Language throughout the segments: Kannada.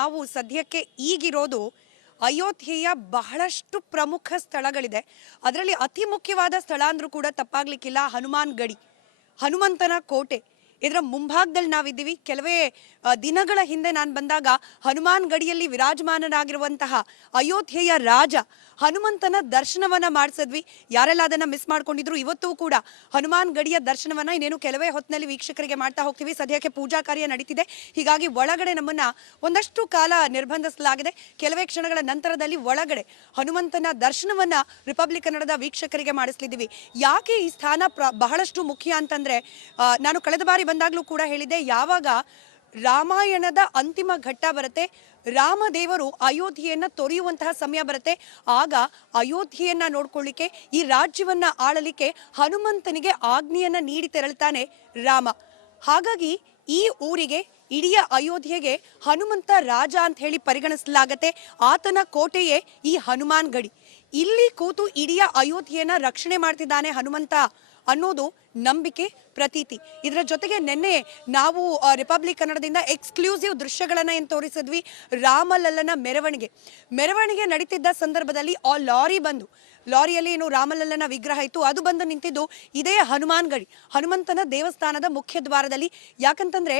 ನಾವು ಸದ್ಯಕ್ಕೆ ಈಗಿರೋದು ಅಯೋಧ್ಯೆಯ ಬಹಳಷ್ಟು ಪ್ರಮುಖ ಸ್ಥಳಗಳಿದೆ. ಅದರಲ್ಲಿ ಅತಿ ಮುಖ್ಯವಾದ ಸ್ಥಳ ಅಂದ್ರೂ ಕೂಡ ತಪ್ಪಾಗ್ಲಿಕ್ಕಿಲ್ಲ, ಹನುಮಾನ್ ಗಡಿ, ಹನುಮಂತನ ಕೋಟೆ. ಇದರ ಮುಂಭಾಗದಲ್ಲಿ ನಾವಿದ್ದೀವಿ. ಕೆಲವೇ ದಿನಗಳ ಹಿಂದೆ ನಾನು ಬಂದಾಗ ಹನುಮಾನ್ ಗಡಿಯಲ್ಲಿ ವಿರಾಜಮಾನನಾಗಿರುವಂತಹ ಅಯೋಧ್ಯೆಯ ರಾಜ ಹನುಮಂತನ ದರ್ಶನವನ್ನ ಮಾಡಿಸಿದ್ವಿ. ಯಾರೆಲ್ಲ ಅದನ್ನ ಮಿಸ್ ಮಾಡ್ಕೊಂಡಿದ್ರು, ಇವತ್ತು ಕೂಡ ಹನುಮಾನ್ ಗಡಿಯ ದರ್ಶನವನ್ನ ಇನ್ನೇನು ಕೆಲವೇ ಹೊತ್ತಿನಲ್ಲಿ ವೀಕ್ಷಕರಿಗೆ ಮಾಡ್ತಾ ಹೋಗ್ತೀವಿ. ಸದ್ಯಕ್ಕೆ ಪೂಜಾ ಕಾರ್ಯ ನಡೀತಿದೆ, ಹೀಗಾಗಿ ಒಳಗಡೆ ನಮ್ಮನ್ನ ಒಂದಷ್ಟು ಕಾಲ ನಿರ್ಬಂಧಿಸಲಾಗಿದೆ. ಕೆಲವೇ ಕ್ಷಣಗಳ ನಂತರದಲ್ಲಿ ಒಳಗಡೆ ಹನುಮಂತನ ದರ್ಶನವನ್ನ ರಿಪಬ್ಲಿಕ್ ಕನ್ನಡದ ವೀಕ್ಷಕರಿಗೆ ಮಾಡಿಸ್ಲಿದ್ದೀವಿ. ಯಾಕೆ ಈ ಸ್ಥಾನ ಬಹಳಷ್ಟು ಮುಖ್ಯ ಅಂತಂದ್ರೆ, ನಾನು ಕಳೆದ ಬಾರಿ ಬಂದಾಗ್ಲೂ ಕೂಡ ಹೇಳಿದ್ದೆ, ಯಾವಾಗ ರಾಮಾಯಣದ ಅಂತಿಮ ಘಟ್ಟ ಬರುತ್ತೆ, ರಾಮದೇವರು ಅಯೋಧ್ಯೆಯನ್ನ ತೊರೆಯುವಂತಹ ಸಮಯ ಬರುತ್ತೆ, ಆಗ ಅಯೋಧ್ಯೆಯನ್ನ ನೋಡ್ಕೊಳ್ಳಿಕ್ಕೆ, ಈ ರಾಜ್ಯವನ್ನ ಆಳಲಿಕ್ಕೆ ಹನುಮಂತನಿಗೆ ಆಜ್ಞೆಯನ್ನ ನೀಡಿ ತೆರಳ್ತಾನೆ ರಾಮ. ಹಾಗಾಗಿ ಈ ಊರಿಗೆ, ಇಡೀ ಅಯೋಧ್ಯೆಗೆ ಹನುಮಂತ ರಾಜ ಅಂತ ಹೇಳಿ ಪರಿಗಣಿಸಲಾಗತ್ತೆ. ಆತನ ಕೋಟೆಯೇ ಈ ಹನುಮಾನ್ ಗಡಿ. ಇಲ್ಲಿ ಕೂತು ಇಡೀ ಅಯೋಧ್ಯೆಯನ್ನ ರಕ್ಷಣೆ ಮಾಡ್ತಿದ್ದಾನೆ ಹನುಮಂತ ಅನ್ನೋದು ನಂಬಿಕೆ, ಪ್ರತೀತಿ. ಇದರ ಜೊತೆಗೆ ನಿನ್ನೆ ನಾವು ರಿಪಬ್ಲಿಕ್ ಕನ್ನಡದಿಂದ ಎಕ್ಸ್ಕ್ಲೂಸಿವ್ ದೃಶ್ಯಗಳನ್ನ ಏನು ತೋರಿಸಿದ್ವಿ. ರಾಮಲಲ್ಲನ ಮೆರವಣಿಗೆ ನಡೀತಿದ್ದ ಸಂದರ್ಭದಲ್ಲಿ ಆ ಲಾರಿಯಲ್ಲಿ ಏನು ರಾಮಲಲ್ಲನ ವಿಗ್ರಹ ಇತ್ತು ಅದು ಬಂದು ನಿಂತಿದ್ದು ಇದೇ ಹನುಮಾನ್ ಗಡಿ, ಹನುಮಂತನ ದೇವಸ್ಥಾನದ ಮುಖ್ಯ ದ್ವಾರದಲ್ಲಿ. ಯಾಕಂತಂದ್ರೆ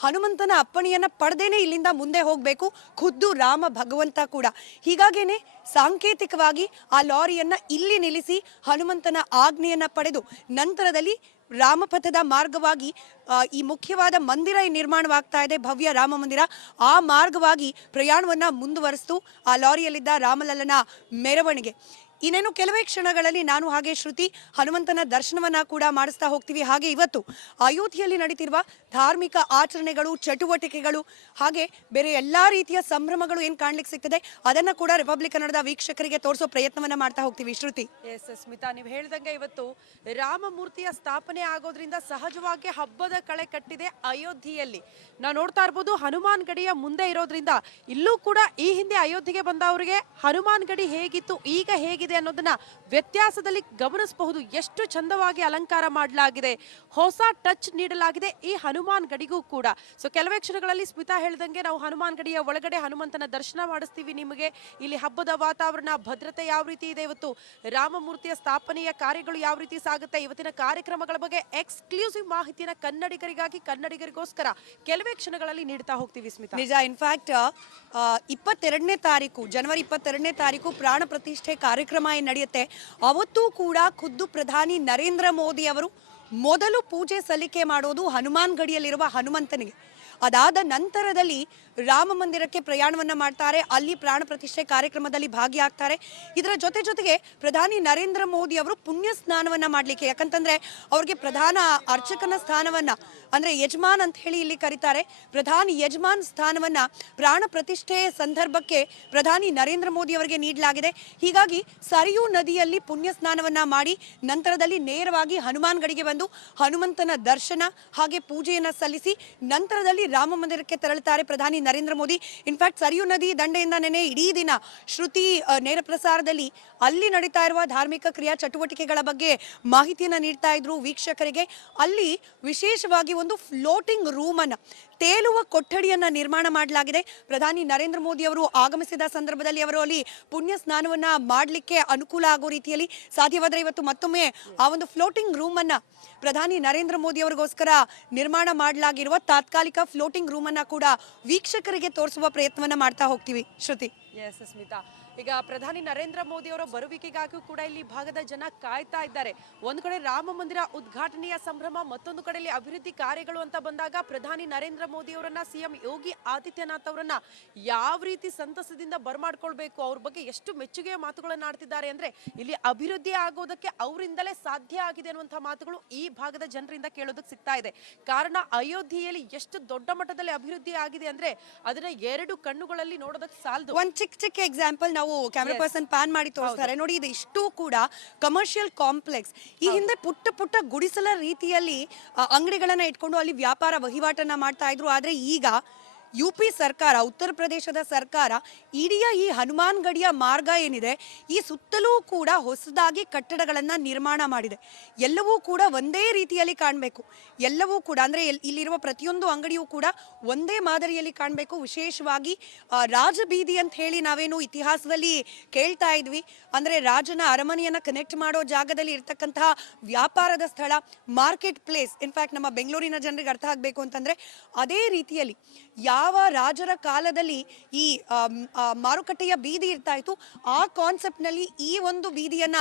ಹನುಮಂತನ ಅಪ್ಪಣೆಯನ್ನ ಪಡೆದೇನೆ ಇಲ್ಲಿಂದ ಮುಂದೆ ಹೋಗಬೇಕು ಖುದ್ದು ರಾಮ ಭಗವಂತ ಕೂಡ. ಹೀಗಾಗೇನೆ ಸಾಂಕೇತಿಕವಾಗಿ ಆ ಲಾರಿಯನ್ನ ಇಲ್ಲಿ ನಿಲ್ಲಿಸಿ ಹನುಮಂತನ ಆಜ್ಞೆಯನ್ನ ಪಡೆದು ನಂತರದಲ್ಲಿ ರಾಮಪಥದ ಮಾರ್ಗವಾಗಿ ಈ ಮುಖ್ಯವಾದ ಮಂದಿರ ನಿರ್ಮಾಣವಾಗ್ತಾ ಇದೆ, ಭವ್ಯ ರಾಮ ಮಂದಿರ. ಆ ಮಾರ್ಗವಾಗಿ ಪ್ರಯಾಣವನ್ನ ಮುಂದುವರಿಸ್ತು ಆ ಲಾರಿಯಲ್ಲಿದ್ದ ರಾಮಲಲ್ಲನ ಮೆರವಣಿಗೆ. ಇನ್ನೇನು ಕೆಲವೇ ಕ್ಷಣಗಳಲ್ಲಿ ನಾನು ಹಾಗೆ ಶ್ರುತಿ ಹನುಮಂತನ ದರ್ಶನವನ್ನ ಕೂಡ ಮಾಡಿಸ್ತಾ ಹೋಗ್ತೀವಿ. ಹಾಗೆ ಇವತ್ತು ಅಯೋಧ್ಯೆಯಲ್ಲಿ ನಡೀತಿರುವ ಧಾರ್ಮಿಕ ಆಚರಣೆಗಳು, ಚಟುವಟಿಕೆಗಳು, ಹಾಗೆ ಬೇರೆ ಎಲ್ಲಾ ರೀತಿಯ ಸಂಭ್ರಮಗಳು ಏನ್ ಕಾಣ್ಲಿಕ್ಕೆ ಸಿಗ್ತದೆ ಅದನ್ನ ಕೂಡ ರಿಪಬ್ಲಿಕ್ ಕನ್ನಡದ ವೀಕ್ಷಕರಿಗೆ ತೋರಿಸೋ ಪ್ರಯತ್ನವನ್ನ ಮಾಡ್ತಾ ಹೋಗ್ತೀವಿ. ಶ್ರುತಿ. ಎಸ್ ಸ್ಮಿತಾ, ನೀವು ಹೇಳ್ದಂಗೆ ಇವತ್ತು ರಾಮಮೂರ್ತಿಯ ಸ್ಥಾಪನೆ ಆಗೋದ್ರಿಂದ ಸಹಜವಾಗಿ ಹಬ್ಬದ ಕಳೆ ಕಟ್ಟಿದೆ ಅಯೋಧ್ಯೆಯಲ್ಲಿ. ನಾವು ನೋಡ್ತಾ ಇರ್ಬೋದು, ಹನುಮಾನ್ ಗಡಿಯ ಮುಂದೆ ಇರೋದ್ರಿಂದ ಇಲ್ಲೂ ಕೂಡ ಈ ಹಿಂದೆ ಅಯೋಧ್ಯೆಗೆ ಬಂದವರಿಗೆ ಹನುಮಾನ್ ಗಡಿ ಹೇಗಿತ್ತು, ಈಗ ಹೇಗಿದೆ ಅನ್ನೋದನ್ನ ವ್ಯತ್ಯಾಸದಲ್ಲಿ ಗಮನಿಸಬಹುದು. ಎಷ್ಟು ಚಂದವಾಗಿ ಅಲಂಕಾರ ಮಾಡಲಾಗಿದೆ, ಹೊಸ ಟಚ್ ನೀಡಲಾಗಿದೆ ಈ ಹನುಮಾನ್ ಗಡಿಗೂ ಕೂಡ. ಸೊ ಕೆಲವೇ ಕ್ಷಣಗಳಲ್ಲಿ ಸ್ಮಿತಾ ಹೇಳ್ದಂಗೆ ನಾವು ಹನುಮಾನ್ ಗಡಿಯ ಒಳಗಡೆ ಹನುಮಂತನ ದರ್ಶನ ಮಾಡಿಸ್ತೀವಿ ನಿಮಗೆ. ಇಲ್ಲಿ ಹಬ್ಬದ ವಾತಾವರಣ, ಭದ್ರತೆ ಯಾವ ರೀತಿ ಇದೆ, ಇವತ್ತು ರಾಮಮೂರ್ತಿಯ ಸ್ಥಾಪನೆಯ ಕಾರ್ಯಗಳು ಯಾವ ರೀತಿ ಸಾಗುತ್ತೆ, ಇವತ್ತಿನ ಕಾರ್ಯಕ್ರಮಗಳ ಬಗ್ಗೆ ಎಕ್ಸ್ಕ್ಲೂಸಿವ್ ಮಾಹಿತಿಯನ್ನ ಕನ್ನಡಿಗರಿಗಾಗಿ, ಕನ್ನಡಿಗರಿಗೋಸ್ಕರ ಕೆಲವೇ ಕ್ಷಣಗಳಲ್ಲಿ ನೀಡ್ತಾ ಹೋಗ್ತೀವಿ ಸ್ಮಿತಾ. ನಿಜ. ಇನ್ಫ್ಯಾಕ್ಟ್ 22ನೇ ತಾರೀಕು, ಜನವರಿ 22ನೇ ತಾರೀಕು ಪ್ರಾಣ ಪ್ರತಿಷ್ಠೆ ಕಾರ್ಯಕ್ರಮ ಏನ್ ನಡೆಯುತ್ತೆ, ಅವತ್ತೂ ಕೂಡ ಖುದ್ದು ಪ್ರಧಾನಿ ನರೇಂದ್ರ ಮೋದಿ ಅವರು ಮೊದಲು ಪೂಜೆ ಸಲ್ಲಿಕೆ ಮಾಡೋದು ಹನುಮಾನ್ ಗಡಿಯಲ್ಲಿರುವ ಹನುಮಂತನಿಗೆ. ಅದಾದ ನಂತರದಲ್ಲಿ ರಾಮ ಮಂದಿರಕ್ಕೆ ಪ್ರಯಾಣವನ್ನ ಮಾಡ್ತಾರೆ, ಅಲ್ಲಿ ಪ್ರಾಣ ಪ್ರತಿಷ್ಠೆ ಕಾರ್ಯಕ್ರಮದಲ್ಲಿ ಭಾಗಿಯಾಗ್ತಾರೆ. ಇದರ ಜೊತೆಗೆ ಪ್ರಧಾನಿ ನರೇಂದ್ರ ಮೋದಿ ಅವರು ಪುಣ್ಯ ಸ್ನಾನವನ್ನ ಮಾಡ್ಲಿಕ್ಕೆ, ಯಾಕಂತಂದ್ರೆ ಅವ್ರಿಗೆ ಪ್ರಧಾನ ಅರ್ಚಕನ ಸ್ಥಾನವನ್ನ, ಅಂದ್ರೆ ಯಜಮಾನ್ ಅಂತ ಹೇಳಿ ಇಲ್ಲಿ ಕರೀತಾರೆ, ಪ್ರಧಾನಿ ಯಜಮಾನ್ ಸ್ಥಾನವನ್ನ ಪ್ರಾಣ ಪ್ರತಿಷ್ಠೆ ಸಂದರ್ಭಕ್ಕೆ ಪ್ರಧಾನಿ ನರೇಂದ್ರ ಮೋದಿ ಅವರಿಗೆ ನೀಡಲಾಗಿದೆ. ಹೀಗಾಗಿ ಸರಿಯೂ ನದಿಯಲ್ಲಿ ಪುಣ್ಯ ಸ್ನಾನವನ್ನ ಮಾಡಿ ನಂತರದಲ್ಲಿ ನೇರವಾಗಿ ಹನುಮಾನ್ ಗಡಿಗೆ ಬಂದು ಹನುಮಂತನ ದರ್ಶನ ಹಾಗೆ ಪೂಜೆಯನ್ನ ಸಲ್ಲಿಸಿ ನಂತರದಲ್ಲಿ ರಾಮ ಮಂದಿರಕ್ಕೆ ತೆರಳುತ್ತಾರೆ ಪ್ರಧಾನಿ ನರೇಂದ್ರ ಮೋದಿ. ಇನ್ಫ್ಯಾಕ್ಟ್ ಸರಿಯೂ ನದಿ ದಂಡೆಯಿಂದ ನೆನೆ ಇಡೀ ದಿನ ಶ್ರುತಿ ನೇರ ಪ್ರಸಾರದಲ್ಲಿ ಅಲ್ಲಿ ನಡೀತಾ ಇರುವ ಧಾರ್ಮಿಕ ಕ್ರಿಯಾ ಚಟುವಟಿಕೆಗಳ ಬಗ್ಗೆ ಮಾಹಿತಿಯನ್ನ ನೀಡ್ತಾ ಇದ್ರು ವೀಕ್ಷಕರಿಗೆ. ಅಲ್ಲಿ ವಿಶೇಷವಾಗಿ ಒಂದು ಫ್ಲೋಟಿಂಗ್ ರೂಮ್ ಅನ್ನ, ತೇಲುವ ಕೊಠಡಿಯನ್ನ ನಿರ್ಮಾಣ ಮಾಡಲಾಗಿದೆ. ಪ್ರಧಾನಿ ನರೇಂದ್ರ ಮೋದಿ ಅವರು ಆಗಮಿಸಿದ ಸಂದರ್ಭದಲ್ಲಿ ಅವರು ಅಲ್ಲಿ ಪುಣ್ಯ ಸ್ನಾನವನ್ನ ಮಾಡಲಿಕ್ಕೆ ಅನುಕೂಲ ಆಗೋ ರೀತಿಯಲ್ಲಿ ಸಾಧ್ಯವಾದರೆ ಇವತ್ತು ಮತ್ತೊಮ್ಮೆ ಆ ಒಂದು ಫ್ಲೋಟಿಂಗ್ ರೂಮ್ ಅನ್ನ ಪ್ರಧಾನಿ ನರೇಂದ್ರ ಮೋದಿ ಅವರಿಗೋಸ್ಕರ ನಿರ್ಮಾಣ ಮಾಡಲಾಗಿರುವ ತಾತ್ಕಾಲಿಕ ಫ್ಲೋಟಿಂಗ್ ರೂಮ್ ಅನ್ನ ಕೂಡ ವೀಕ್ಷಕರಿಗೆ ತೋರಿಸುವ ಪ್ರಯತ್ನವನ್ನ ಮಾಡ್ತಾ ಹೋಗ್ತೀವಿ. ಶ್ರುತಿ. ಎಸ್ ಸ್ಮಿತಾ, ಈಗ ಪ್ರಧಾನಿ ನರೇಂದ್ರ ಮೋದಿ ಅವರ ಬರುವಿಕೆಗಾಗಿ ಕೂಡ ಇಲ್ಲಿ ಭಾಗದ ಜನ ಕಾಯ್ತಾ ಇದ್ದಾರೆ. ಒಂದು ಕಡೆ ರಾಮ ಮಂದಿರ ಉದ್ಘಾಟನೆಯ ಸಂಭ್ರಮ, ಮತ್ತೊಂದು ಕಡೆಯಲ್ಲಿ ಅಭಿವೃದ್ಧಿ ಕಾರ್ಯಗಳು ಅಂತ ಬಂದಾಗ ಪ್ರಧಾನಿ ನರೇಂದ್ರ ಮೋದಿ ಅವರನ್ನ, ಸಿಎಂ ಯೋಗಿ ಆದಿತ್ಯನಾಥ್ ಅವರನ್ನ ಯಾವ ರೀತಿ ಸಂತಸದಿಂದ ಬರಮಾಡ್ಕೊಳ್ಬೇಕು, ಅವ್ರ ಬಗ್ಗೆ ಎಷ್ಟು ಮೆಚ್ಚುಗೆಯ ಮಾತುಗಳನ್ನ ಆಡ್ತಿದ್ದಾರೆ ಅಂದ್ರೆ ಇಲ್ಲಿ ಅಭಿವೃದ್ಧಿ ಆಗೋದಕ್ಕೆ ಅವರಿಂದಲೇ ಸಾಧ್ಯ ಆಗಿದೆ ಅನ್ನುವಂತಹ ಮಾತುಗಳು ಈ ಭಾಗದ ಜನರಿಂದ ಕೇಳೋದಕ್ಕೆ ಸಿಗ್ತಾ ಇದೆ. ಕಾರಣ ಅಯೋಧ್ಯೆಯಲ್ಲಿ ಎಷ್ಟು ದೊಡ್ಡ ಮಟ್ಟದಲ್ಲಿ ಅಭಿವೃದ್ಧಿ ಆಗಿದೆ ಅಂದ್ರೆ ಅದನ್ನ ಎರಡು ಕಣ್ಣುಗಳಲ್ಲಿ ನೋಡೋದಕ್ಕೆ ಸಾಲದು. ಒಂದ್ ಚಿಕ್ಕ ಎಕ್ಸಾಂಪಲ್ ನಾವು ಕ್ಯಾಮೆರಾ ಪರ್ಸನ್ ಪ್ಯಾನ್ ಮಾಡಿ ತೋರಿಸ್ತಾರೆ ನೋಡಿ. ಇದು ಇಷ್ಟು ಕೂಡ ಕಮರ್ಷಿಯಲ್ ಕಾಂಪ್ಲೆಕ್ಸ್. ಈ ಹಿಂದೆ ಪುಟ್ಟ ಗುಡಿಸಲ ರೀತಿಯಲ್ಲಿ ಅಂಗಡಿಗಳನ್ನ ಇಟ್ಕೊಂಡು ಅಲ್ಲಿ ವ್ಯಾಪಾರ ವಹಿವಾಟನ್ನ ಮಾಡ್ತಾ ಇದ್ರು. ಆದ್ರೆ ಈಗ UP ಸರ್ಕಾರ, ಉತ್ತರ ಪ್ರದೇಶದ ಸರ್ಕಾರ ಇಡೀ ಈ ಹನುಮಾನ್ ಗಡಿಯ ಮಾರ್ಗ ಏನಿದೆ ಈ ಸುತ್ತಲೂ ಕೂಡ ಹೊಸದಾಗಿ ಕಟ್ಟಡಗಳನ್ನ ನಿರ್ಮಾಣ ಮಾಡಿದೆ. ಎಲ್ಲವೂ ಕೂಡ ಒಂದೇ ರೀತಿಯಲ್ಲಿ ಕಾಣಬೇಕು. ಎಲ್ಲವೂ ಕೂಡ ಅಂದ್ರೆ ಇಲ್ಲಿರುವ ಪ್ರತಿಯೊಂದು ಅಂಗಡಿಯೂ ಕೂಡ ಒಂದೇ ಮಾದರಿಯಲ್ಲಿ ಕಾಣಬೇಕು. ವಿಶೇಷವಾಗಿ ರಾಜಬೀದಿ ಅಂತ ಹೇಳಿ ನಾವೇನು ಇತಿಹಾಸದಲ್ಲಿ ಕೇಳ್ತಾ ಇದ್ವಿ, ಅಂದ್ರೆ ರಾಜನ ಅರಮನೆಯನ್ನ ಕನೆಕ್ಟ್ ಮಾಡೋ ಜಾಗದಲ್ಲಿ ಇರ್ತಕ್ಕಂತಹ ವ್ಯಾಪಾರದ ಸ್ಥಳ, ಮಾರ್ಕೆಟ್ ಪ್ಲೇಸ್. ಇನ್ಫ್ಯಾಕ್ಟ್ ನಮ್ಮ ಬೆಂಗಳೂರಿನ ಜನರಿಗೆ ಅರ್ಥ ಆಗಬೇಕು ಅಂತಂದ್ರೆ ಅದೇ ರೀತಿಯಲ್ಲಿ ಯಾವ ರಾಜರ ಕಾಲದಲ್ಲಿ ಈ ಮಾರುಕಟ್ಟೆಯ ಬೀದಿ ಇರ್ತಾ ಇತ್ತು ಆ ಕಾನ್ಸೆಪ್ಟ್ ನಲ್ಲಿ ಈ ಒಂದು ಬೀದಿಯನ್ನ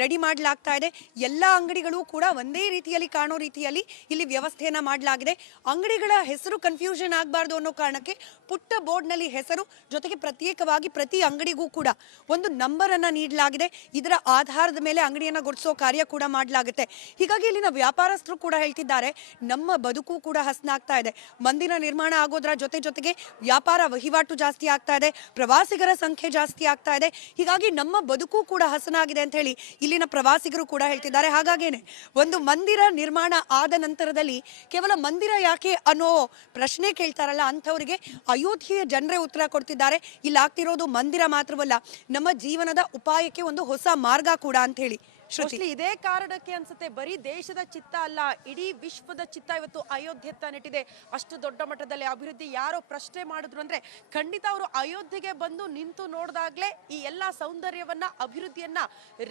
ರೆಡಿ ಮಾಡಲಾಗ್ತಾ ಇದೆ. ಎಲ್ಲ ಅಂಗಡಿಗಳು ಕೂಡ ಒಂದೇ ರೀತಿಯಲ್ಲಿ ಕಾಣೋ ರೀತಿಯಲ್ಲಿ ಇಲ್ಲಿ ವ್ಯವಸ್ಥೆಯನ್ನ ಮಾಡಲಾಗಿದೆ. ಅಂಗಡಿಗಳ ಹೆಸರು ಕನ್ಫ್ಯೂಷನ್ ಆಗಬಾರ್ದು ಅನ್ನೋ ಕಾರಣಕ್ಕೆ ಪುಟ್ಟ ಬೋರ್ಡ್ ನಲ್ಲಿ ಹೆಸರು ಜೊತೆಗೆ ಪ್ರತ್ಯೇಕವಾಗಿ ಪ್ರತಿ ಅಂಗಡಿಗೂ ಕೂಡ ಒಂದು ನಂಬರ್ ಅನ್ನ ನೀಡಲಾಗಿದೆ. ಇದರ ಆಧಾರದ ಮೇಲೆ ಅಂಗಡಿಯನ್ನ ಗುರುತಿಸೋ ಕಾರ್ಯ ಕೂಡ ಮಾಡಲಾಗುತ್ತೆ. ಹೀಗಾಗಿ ಇಲ್ಲಿನ ವ್ಯಾಪಾರಸ್ಥರು ಕೂಡ ಹೇಳ್ತಿದ್ದಾರೆ, ನಮ್ಮ ಬದುಕು ಕೂಡ ಹಸನಾಗ್ತಾ ಇದೆ. ಮಂದಿರ ನಿರ್ಮಾಣ ಆಗೋದ್ರ ಜೊತೆಗೆ ವ್ಯಾಪಾರ ವಹಿವಾಟು ಜಾಸ್ತಿ ಆಗ್ತಾ ಇದೆ, ಪ್ರವಾಸಿಗರ ಸಂಖ್ಯೆ ಜಾಸ್ತಿ ಆಗ್ತಾ ಇದೆ. ಹೀಗಾಗಿ ನಮ್ಮ ಬದುಕು ಕೂಡ ಹಸನಾಗಿದೆ ಅಂತ ಹೇಳಿ ಇಲ್ಲಿನ ಪ್ರವಾಸಿಗರು ಕೂಡ ಹೇಳ್ತಿದ್ದಾರೆ. ಹಾಗಾಗೇನೆ ಒಂದು ಮಂದಿರ ನಿರ್ಮಾಣ ಆದ ನಂತರದಲ್ಲಿ ಕೇವಲ ಮಂದಿರ ಯಾಕೆ ಅನ್ನೋ ಪ್ರಶ್ನೆ ಕೇಳ್ತಾರಲ್ಲ, ಅಂಥವರಿಗೆ ಅಯೋಧ್ಯೆಯ ಜನರೇ ಉತ್ತರ ಕೊಡ್ತಿದ್ದಾರೆ. ಇಲ್ಲಿ ಆಗ್ತಿರೋದು ಮಂದಿರ ಮಾತ್ರವಲ್ಲ, ನಮ್ಮ ಜೀವನದ ಉಪಾಯಕ್ಕೆ ಒಂದು ಹೊಸ ಮಾರ್ಗ ಕೂಡ ಅಂತ ಹೇಳಿ. ಶ್ರುತಿ, ಇದೇ ಕಾರಣಕ್ಕೆ ಅನ್ಸುತ್ತೆ ಬರೀ ದೇಶದ ಚಿತ್ತ ಅಲ್ಲ, ಇಡೀ ವಿಶ್ವದ ಚಿತ್ತ ಇವತ್ತು ಅಯೋಧ್ಯೆತ್ತ ನೆಟ್ಟಿದೆ. ಅಷ್ಟು ದೊಡ್ಡ ಮಟ್ಟದಲ್ಲಿ ಅಭಿವೃದ್ಧಿ ಯಾರೋ ಪ್ರಶ್ನೆ ಮಾಡಿದ್ರು ಅಂದ್ರೆ ಖಂಡಿತ ಅವರು ಅಯೋಧ್ಯೆಗೆ ಬಂದು ನಿಂತು ನೋಡಿದಾಗ್ಲೇ ಈ ಎಲ್ಲಾ ಸೌಂದರ್ಯವನ್ನ, ಅಭಿವೃದ್ಧಿಯನ್ನ,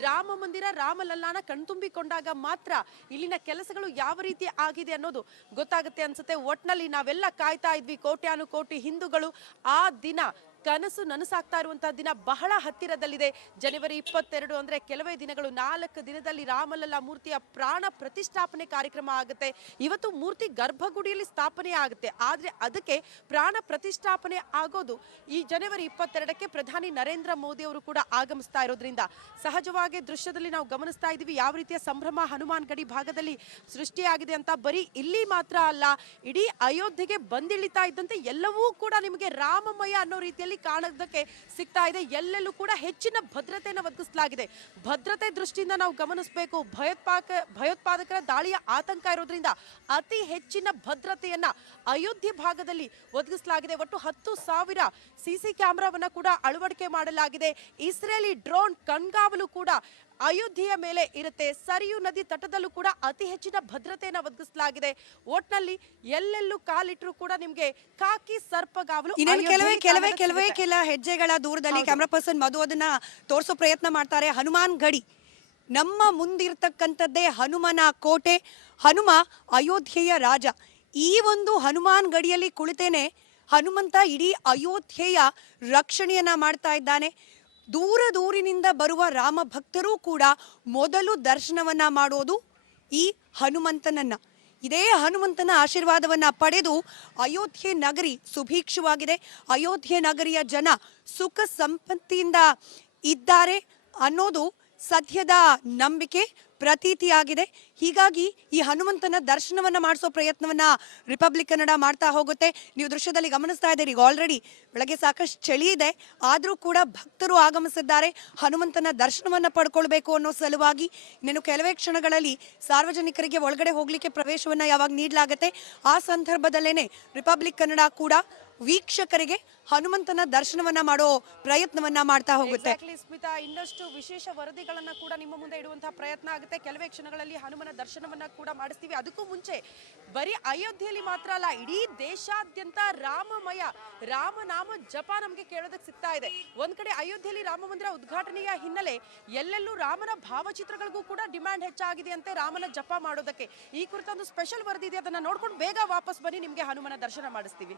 ರಾಮ ಮಂದಿರ, ರಾಮಲಲ್ಲಾನ ಕಣ್ತುಂಬಿಕೊಂಡಾಗ ಮಾತ್ರ ಇಲ್ಲಿನ ಕೆಲಸಗಳು ಯಾವ ರೀತಿ ಆಗಿದೆ ಅನ್ನೋದು ಗೊತ್ತಾಗುತ್ತೆ ಅನ್ಸುತ್ತೆ. ಒಟ್ನಲ್ಲಿ ನಾವೆಲ್ಲ ಕಾಯ್ತಾ ಇದ್ವಿ, ಕೋಟ್ಯಾನುಕೋಟಿ ಹಿಂದೂಗಳು ಆ ದಿನ ಕನಸು ನನಸಾಗ್ತಾ ಇರುವಂತಹ ದಿನ ಬಹಳ ಹತ್ತಿರದಲ್ಲಿದೆ. ಜನವರಿ 22 ಅಂದ್ರೆ ಕೆಲವೇ ದಿನಗಳು, 4 ದಿನದಲ್ಲಿ ರಾಮಲಲ್ಲಾ ಮೂರ್ತಿಯ ಪ್ರಾಣ ಪ್ರತಿಷ್ಠಾಪನೆ ಕಾರ್ಯಕ್ರಮ ಆಗುತ್ತೆ. ಇವತ್ತು ಮೂರ್ತಿ ಗರ್ಭಗುಡಿಯಲ್ಲಿ ಸ್ಥಾಪನೆ ಆಗುತ್ತೆ, ಆದ್ರೆ ಅದಕ್ಕೆ ಪ್ರಾಣ ಪ್ರತಿಷ್ಠಾಪನೆ ಆಗೋದು ಈ ಜನವರಿ 22ಕ್ಕೆ ಪ್ರಧಾನಿ ನರೇಂದ್ರ ಮೋದಿ ಅವರು ಕೂಡ ಆಗಮಿಸ್ತಾ ಇರೋದ್ರಿಂದ ಸಹಜವಾಗಿ ದೃಶ್ಯದಲ್ಲಿ ನಾವು ಗಮನಿಸ್ತಾ ಇದೀವಿ ಯಾವ ರೀತಿಯ ಸಂಭ್ರಮ ಹನುಮಾನ್ ಗಡಿ ಭಾಗದಲ್ಲಿ ಸೃಷ್ಟಿಯಾಗಿದೆ ಅಂತ. ಬರೀ ಇಲ್ಲಿ ಮಾತ್ರ ಅಲ್ಲ, ಇಡೀ ಅಯೋಧ್ಯೆಗೆ ಬಂದಿಳಿತಾ ಇದ್ದಂತೆ ಎಲ್ಲವೂ ಕೂಡ ನಿಮಗೆ ರಾಮಮಯ ಅನ್ನೋ ರೀತಿಯಲ್ಲಿ ಕಾಣೋದಕ್ಕೆ ಸಿಗ್ತಾ ಇದೆ. ಎಲ್ಲೆಲ್ಲೂ ಕೂಡ ಹೆಚ್ಚಿನ ಭದ್ರತೆಯನ್ನು ಒದಗಿಸಲಾಗಿದೆ. ಭದ್ರತೆ ದೃಷ್ಟಿಯಿಂದ ನಾವು ಗಮನಿಸಬೇಕು, ಭಯೋತ್ಪಾದಕರ ದಾಳಿಯ ಆತಂಕ ಇರೋದ್ರಿಂದ ಅತಿ ಹೆಚ್ಚಿನ ಭದ್ರತೆಯನ್ನ ಅಯೋಧ್ಯೆ ಭಾಗದಲ್ಲಿ ಒದಗಿಸಲಾಗಿದೆ. ಒಟ್ಟು 10,000 ಸಿಸಿ ಕ್ಯಾಮೆರಾವನ್ನ ಕೂಡ ಅಳವಡಿಕೆ ಮಾಡಲಾಗಿದೆ. ಇಸ್ರೇಲಿ ಡ್ರೋನ್ ಕಣ್ಗಾವಲು ಕೂಡ ಅಯೋಧ್ಯೆಯ ಮೇಲೆ ಇರುತ್ತೆ. ಸರಿಯು ನದಿ ತಟದಲ್ಲೂ ಕೂಡ ಅತಿ ಹೆಚ್ಚಿನ ಭದ್ರತೆಯನ್ನು ಒದಗಿಸಲಾಗಿದೆ. ಒಟ್ನಲ್ಲಿ ಎಲ್ಲೆಲ್ಲೂ ಕಾಲಿಟ್ಟರು ಕೂಡ ನಿಮ್ಗೆ ಕಾಕಿ ಸರ್ಪಗಾವಲು. ಕೆಲ ಹೆಜ್ಜೆಗಳ ದೂರದಲ್ಲಿ ಕ್ಯಾಮ್ರಾ ಪರ್ಸನ್ ಮಧು ಅದನ್ನ ತೋರಿಸೋ ಪ್ರಯತ್ನ ಮಾಡ್ತಾರೆ. ಹನುಮಾನ್ ಗಡಿ ನಮ್ಮ ಮುಂದಿರ್ತಕ್ಕಂಥದ್ದೇ ಹನುಮನ ಕೋಟೆ. ಹನುಮ ಅಯೋಧ್ಯೆಯ ರಾಜ. ಈ ಒಂದು ಹನುಮಾನ್ ಗಡಿಯಲ್ಲಿ ಕುಳಿತೇನೆ ಹನುಮಂತ ಇಡೀ ಅಯೋಧ್ಯೆಯ ರಕ್ಷಣೆಯನ್ನ ಮಾಡ್ತಾ ಇದ್ದಾನೆ. ದೂರದಿಂದ ಬರುವ ರಾಮ ಭಕ್ತರೂ ಕೂಡ ಮೊದಲು ದರ್ಶನವನ್ನ ಮಾಡೋದು ಈ ಹನುಮಂತನನ್ನ. ಇದೇ ಹನುಮಂತನ ಆಶೀರ್ವಾದವನ್ನ ಪಡೆದು ಅಯೋಧ್ಯೆ ನಗರಿ ಸುಭೀಕ್ಷವಾಗಿದೆ. ಅಯೋಧ್ಯೆ ನಗರಿಯ ಜನ ಸುಖ ಸಂಪತ್ತಿಯಿಂದ ಇದ್ದಾರೆ ಅನ್ನೋದು ಸದ್ಯದ ನಂಬಿಕೆ, ಪ್ರತೀತಿಯಾಗಿದೆ. ಹೀಗಾಗಿ ಈ ಹನುಮಂತನ ದರ್ಶನವನ್ನ ಮಾಡಿಸೋ ಪ್ರಯತ್ನವನ್ನ ರಿಪಬ್ಲಿಕ್ ಕನ್ನಡ ಮಾಡ್ತಾ ಹೋಗುತ್ತೆ. ನೀವು ದೃಶ್ಯದಲ್ಲಿ ಗಮನಿಸ್ತಾ ಇದ್ದೀರಿ, ಈಗ ಆಲ್ರೆಡಿ ಬೆಳಗ್ಗೆ ಸಾಕಷ್ಟು ಚಳಿ ಇದೆ, ಆದರೂ ಕೂಡ ಭಕ್ತರು ಆಗಮಿಸಿದ್ದಾರೆ ಹನುಮಂತನ ದರ್ಶನವನ್ನ ಪಡ್ಕೊಳ್ಬೇಕು ಅನ್ನೋ ಸಲುವಾಗಿ. ಇನ್ನೇನು ಕೆಲವೇ ಕ್ಷಣಗಳಲ್ಲಿ ಸಾರ್ವಜನಿಕರಿಗೆ ಒಳಗಡೆ ಹೋಗ್ಲಿಕ್ಕೆ ಪ್ರವೇಶವನ್ನ ಯಾವಾಗ ನೀಡಲಾಗುತ್ತೆ, ಆ ಸಂದರ್ಭದಲ್ಲೇನೆ ರಿಪಬ್ಲಿಕ್ ಕನ್ನಡ ಕೂಡ ವೀಕ್ಷಕರಿಗೆ ಹನುಮಂತನ ದರ್ಶನವನ್ನ ಮಾಡೋ ಪ್ರಯತ್ನವನ್ನ ಮಾಡ್ತಾ ಹೋಗುತ್ತೆ. ಸ್ಮಿತಾ, ಇನ್ನಷ್ಟು ವಿಶೇಷ ವರದಿಗಳನ್ನ ಕೂಡ ನಿಮ್ಮ ಮುಂದೆ ಇಡುವಂತಹ ಪ್ರಯತ್ನ ಆಗುತ್ತೆ. ಕೆಲವೇ ಕ್ಷಣಗಳಲ್ಲಿ ಹನುಮನ ದರ್ಶನವನ್ನ ಕೂಡ ಮಾಡಿಸ್ತೀವಿ. ಅದಕ್ಕೂ ಮುಂಚೆ ಬರೀ ಅಯೋಧ್ಯೆಯಲ್ಲಿ ಮಾತ್ರ ಅಲ್ಲ, ಇಡೀ ದೇಶಾದ್ಯಂತ ರಾಮಮಯ ರಾಮನಾಮ ಜಪ ನಮ್ಗೆ ಕೇಳೋದಕ್ಕೆ ಸಿಗ್ತಾ ಇದೆ. ಒಂದ್ ಕಡೆ ಅಯೋಧ್ಯೆಯಲ್ಲಿ ರಾಮ ಮಂದಿರ ಉದ್ಘಾಟನೆಯ ಹಿನ್ನೆಲೆ ಎಲ್ಲೆಲ್ಲೂ ರಾಮನ ಭಾವಚಿತ್ರಗಳಿಗೂ ಕೂಡ ಡಿಮ್ಯಾಂಡ್ ಹೆಚ್ಚಾಗಿದೆ ಅಂತೆ ರಾಮನ ಜಪ ಮಾಡೋದಕ್ಕೆ. ಈ ಕುರಿತ ಒಂದು ಸ್ಪೆಷಲ್ ವರದಿ ಇದೆ, ಅದನ್ನ ನೋಡ್ಕೊಂಡು ಬೇಗ ವಾಪಸ್ ಬನ್ನಿ, ನಿಮ್ಗೆ ಹನುಮನ ದರ್ಶನ ಮಾಡಿಸ್ತೀವಿ.